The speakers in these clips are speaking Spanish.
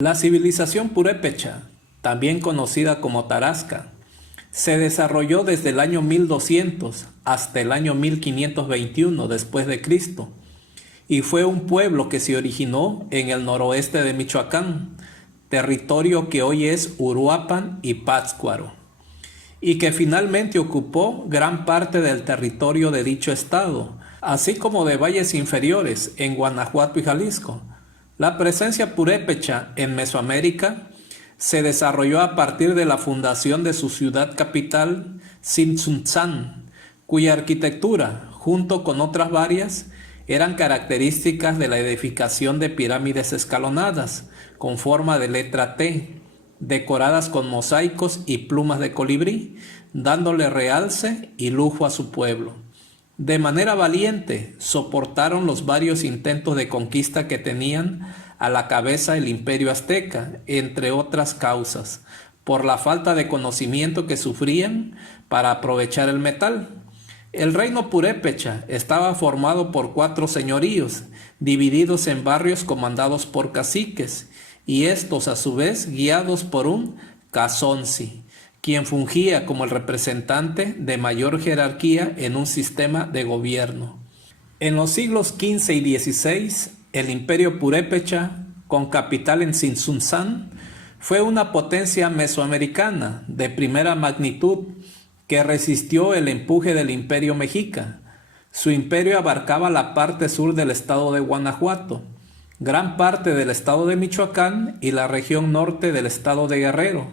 La civilización purépecha, también conocida como Tarasca, se desarrolló desde el año 1200 hasta el año 1521 después de Cristo y fue un pueblo que se originó en el noroeste de Michoacán, territorio que hoy es Uruapan y Pátzcuaro, y que finalmente ocupó gran parte del territorio de dicho estado, así como de valles inferiores en Guanajuato y Jalisco. La presencia purépecha en Mesoamérica se desarrolló a partir de la fundación de su ciudad capital, Tzintzuntzán, cuya arquitectura, junto con otras varias, eran características de la edificación de pirámides escalonadas, con forma de letra T, decoradas con mosaicos y plumas de colibrí, dándole realce y lujo a su pueblo. De manera valiente soportaron los varios intentos de conquista que tenían a la cabeza el imperio azteca, entre otras causas, por la falta de conocimiento que sufrían para aprovechar el metal. El reino purépecha estaba formado por 4 señoríos, divididos en barrios comandados por caciques, y estos a su vez guiados por un cazonci, quien fungía como el representante de mayor jerarquía en un sistema de gobierno. En los siglos XV y XVI, el imperio purépecha, con capital en Tzintzuntzán, fue una potencia mesoamericana de primera magnitud que resistió el empuje del imperio mexica. Su imperio abarcaba la parte sur del estado de Guanajuato, gran parte del estado de Michoacán y la región norte del estado de Guerrero,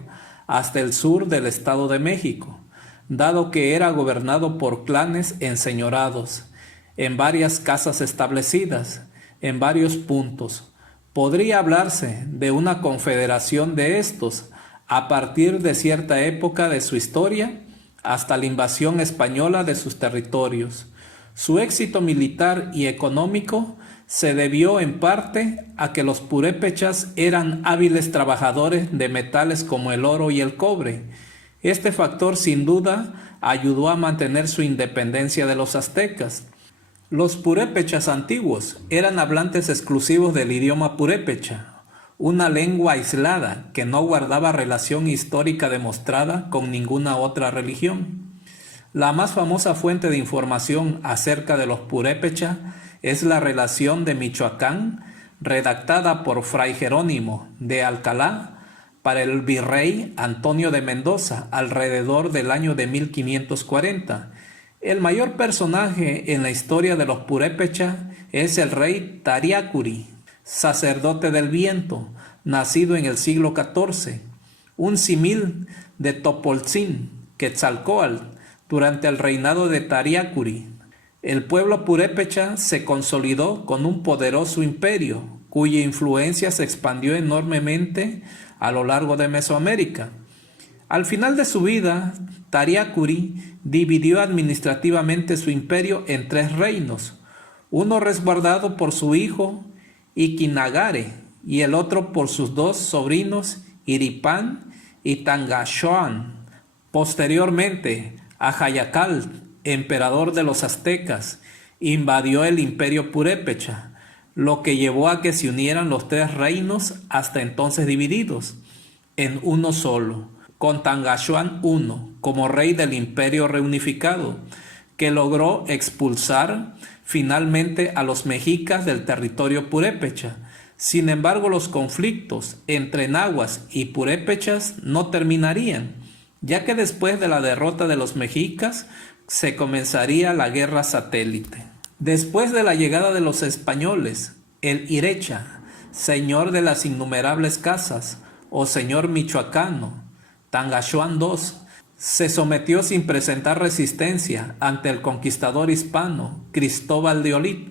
hasta el sur del estado de México, dado que era gobernado por clanes enseñorados, en varias casas establecidas, en varios puntos. Podría hablarse de una confederación de estos a partir de cierta época de su historia hasta la invasión española de sus territorios. Su éxito militar y económico se debió en parte a que los purépechas eran hábiles trabajadores de metales como el oro y el cobre. Este factor sin duda ayudó a mantener su independencia de los aztecas. Los purépechas antiguos eran hablantes exclusivos del idioma purépecha, una lengua aislada que no guardaba relación histórica demostrada con ninguna otra religión. La más famosa fuente de información acerca de los purépecha es la Relación de Michoacán, redactada por Fray Jerónimo de Alcalá para el virrey Antonio de Mendoza alrededor del año de 1540. El mayor personaje en la historia de los purépecha es el rey Tariacuri, sacerdote del viento, nacido en el siglo XIV, un símil de Topoltzin, Quetzalcóatl, durante el reinado de Tariacuri. El pueblo purépecha se consolidó con un poderoso imperio, cuya influencia se expandió enormemente a lo largo de Mesoamérica. Al final de su vida, Tariacuri dividió administrativamente su imperio en 3 reinos, uno resguardado por su hijo Iquinagare y el otro por sus 2 sobrinos Iripán y Tangaxoan. Posteriormente, Ajayacal, emperador de los aztecas, invadió el imperio purépecha, lo que llevó a que se unieran los 3 reinos hasta entonces divididos en uno solo, con Tangaxoan I como rey del imperio reunificado, que logró expulsar finalmente a los mexicas del territorio purépecha. Sin embargo, los conflictos entre náhuatl y purépechas no terminarían, ya que después de la derrota de los mexicas se comenzaría la guerra satélite. Después de la llegada de los españoles, el Irecha, señor de las innumerables casas, o señor michoacano, Tangaxoan II, se sometió sin presentar resistencia ante el conquistador hispano Cristóbal de Olid,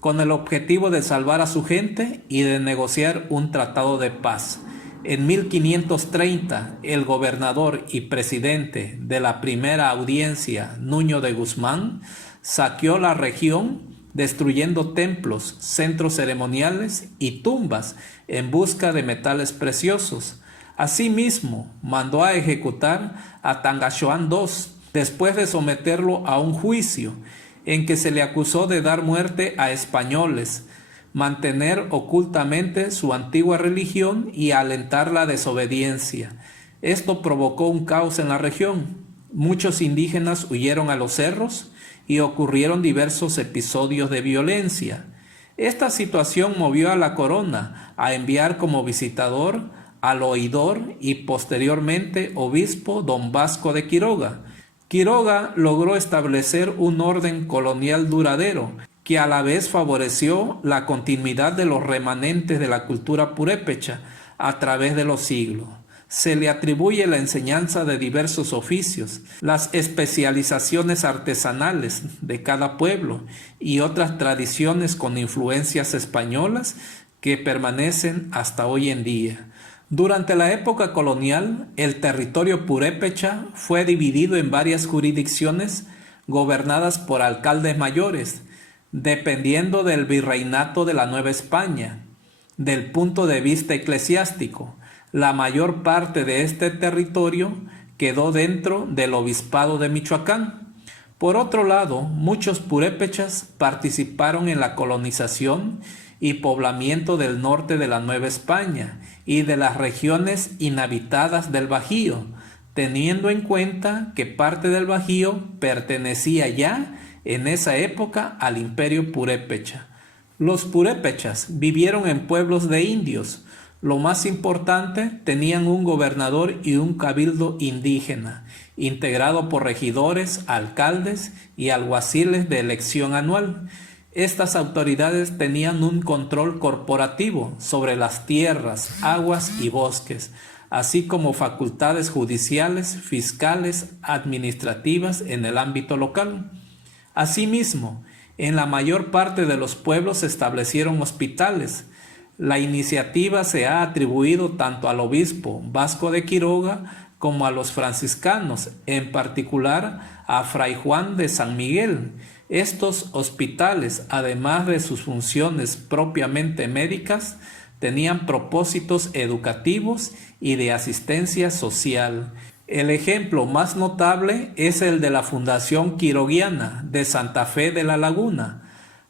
con el objetivo de salvar a su gente y de negociar un tratado de paz. En 1530, el gobernador y presidente de la primera audiencia, Nuño de Guzmán, saqueó la región, destruyendo templos, centros ceremoniales y tumbas en busca de metales preciosos. Asimismo, mandó a ejecutar a Tangaxoan II, después de someterlo a un juicio en que se le acusó de dar muerte a españoles, mantener ocultamente su antigua religión y alentar la desobediencia. Esto provocó un caos en la región. Muchos indígenas huyeron a los cerros y ocurrieron diversos episodios de violencia. Esta situación movió a la corona a enviar como visitador al oidor y posteriormente obispo don Vasco de Quiroga. Quiroga logró establecer un orden colonial duradero que a la vez favoreció la continuidad de los remanentes de la cultura purépecha a través de los siglos. Se le atribuye la enseñanza de diversos oficios, las especializaciones artesanales de cada pueblo y otras tradiciones con influencias españolas que permanecen hasta hoy en día. Durante la época colonial, el territorio purépecha fue dividido en varias jurisdicciones gobernadas por alcaldes mayores, dependiendo del virreinato de la Nueva España. Del punto de vista eclesiástico, la mayor parte de este territorio quedó dentro del obispado de Michoacán. Por otro lado, muchos purépechas participaron en la colonización y poblamiento del norte de la Nueva España y de las regiones inhabitadas del Bajío, teniendo en cuenta que parte del Bajío pertenecía ya en esa época al imperio purépecha. Los purépechas vivieron en pueblos de indios. Lo más importante, tenían un gobernador y un cabildo indígena, integrado por regidores, alcaldes y alguaciles de elección anual. Estas autoridades tenían un control corporativo sobre las tierras, aguas y bosques, así como facultades judiciales, fiscales, administrativas en el ámbito local. Asimismo, en la mayor parte de los pueblos se establecieron hospitales. La iniciativa se ha atribuido tanto al obispo Vasco de Quiroga como a los franciscanos, en particular a Fray Juan de San Miguel. Estos hospitales, además de sus funciones propiamente médicas, tenían propósitos educativos y de asistencia social. El ejemplo más notable es el de la Fundación Quiroguiana de Santa Fe de la Laguna.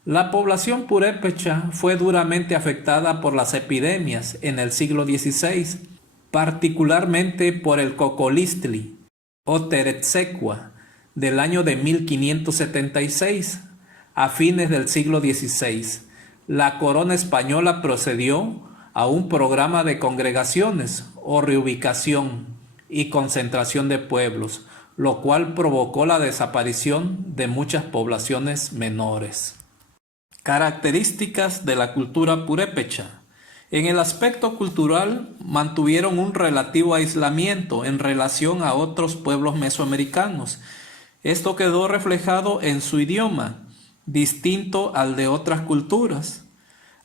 La población purépecha fue duramente afectada por las epidemias en el siglo XVI, particularmente por el cocolistli o teretsecua del año de 1576. A fines del siglo XVI, la corona española procedió a un programa de congregaciones o reubicación y concentración de pueblos, lo cual provocó la desaparición de muchas poblaciones menores. Características de la cultura purépecha. En el aspecto cultural, mantuvieron un relativo aislamiento en relación a otros pueblos mesoamericanos. Esto quedó reflejado en su idioma, distinto al de otras culturas.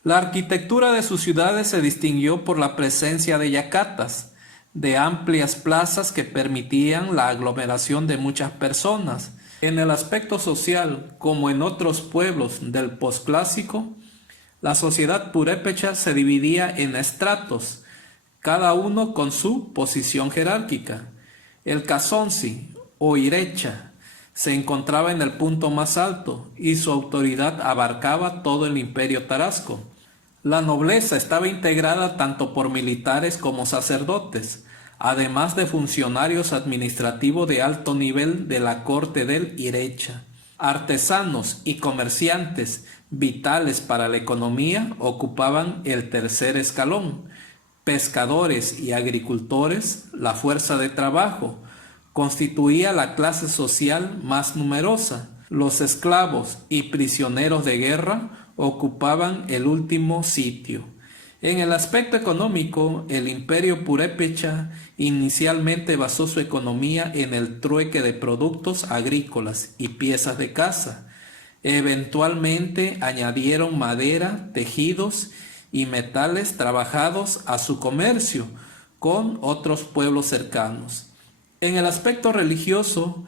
La arquitectura de sus ciudades se distinguió por la presencia de yacatas, de amplias plazas que permitían la aglomeración de muchas personas. En el aspecto social, como en otros pueblos del posclásico, la sociedad purépecha se dividía en estratos, cada uno con su posición jerárquica. El Cazonsi o Irecha se encontraba en el punto más alto y su autoridad abarcaba todo el imperio tarasco. La nobleza estaba integrada tanto por militares como sacerdotes, además de funcionarios administrativos de alto nivel de la corte del Irecha. Artesanos y comerciantes vitales para la economía ocupaban el tercer escalón. Pescadores y agricultores, la fuerza de trabajo, constituía la clase social más numerosa. Los esclavos y prisioneros de guerra ocupaban el último sitio. En el aspecto económico, el imperio purépecha inicialmente basó su economía en el trueque de productos agrícolas y piezas de caza. Eventualmente añadieron madera, tejidos y metales trabajados a su comercio con otros pueblos cercanos. En el aspecto religioso,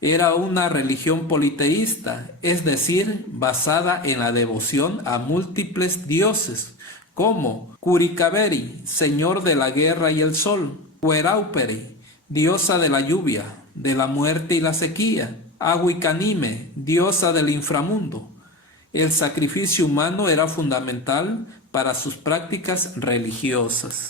era una religión politeísta, es decir, basada en la devoción a múltiples dioses, como Curicaveri, señor de la guerra y el sol; Huerauperi, diosa de la lluvia, de la muerte y la sequía; Ahuicanime, diosa del inframundo; El sacrificio humano era fundamental para sus prácticas religiosas.